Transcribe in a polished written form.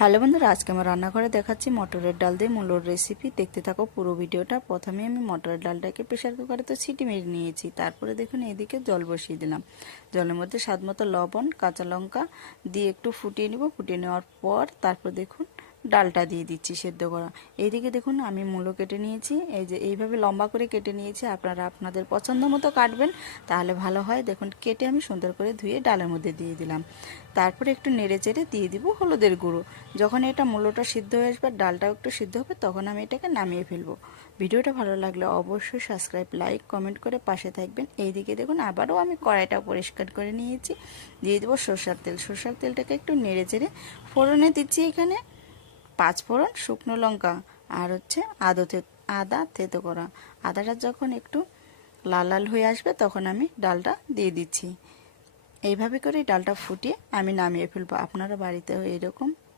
Hello বন্ধুরা, আজকে আমার রান্নাঘরে দেখাচ্ছি মটরের ডাল দিয়ে মূলোর রেসিপি। দেখতে থাকো পুরো ভিডিওটা। প্রথমে আমি মটরের ডালটাকে প্রেসার কুকারে তো সিটি মেরে নিয়েছি। তারপরে দেখুন এদিকে জল বসিয়ে দিলাম। জলের মধ্যে স্বাদ মতো লবণ, কাঁচা লঙ্কা দিয়ে একটু ফুটিয়ে নেব। ফুটিয়ে নেওয়ার পর তারপর দেখুন ডালটা দিয়ে দিচ্ছি সেদ্ধ করা। এইদিকে দেখুন আমি মূলো কেটে নিয়েছি। এই যে এইভাবে লম্বা করে কেটে নিয়েছি। আপনারা আপনাদের পছন্দ মতো কাটবেন, তাহলে ভালো হয়। দেখুন কেটে আমি সুন্দর করে ধুয়ে ডালের মধ্যে দিয়ে দিলাম। তারপরে একটু নেড়ে চেড়ে দিয়ে দিব হলুদের গুঁড়ো। যখন এটা মূলোটা সিদ্ধ হয়ে আসবে, ডালটাও একটু সিদ্ধ হবে, তখন আমি এটাকে নামিয়ে ফেলবো। ভিডিওটা ভালো লাগলে অবশ্যই সাবস্ক্রাইব, লাইক, কমেন্ট করে পাশে থাকবেন। এইদিকে দেখুন আবারও আমি কড়াইটা পরিষ্কার করে নিয়েছি। দিয়ে দেবো সরষের তেল। সরষের তেলটাকে একটু নেড়ে চেড়ে ফোড়নে দিচ্ছি এখানে 5 ফোড়ন, শুকনো লঙ্কা আর হচ্ছে আদা থেতো করা। আদাটা যখন একটু লাল লাল হয়ে আসবে তখন আমি ডালটা দিয়ে দিচ্ছি। এইভাবে করে ডালটা ফুটিয়ে আমি নামিয়ে ফেলবো। আপনারা বাড়িতেও এরকম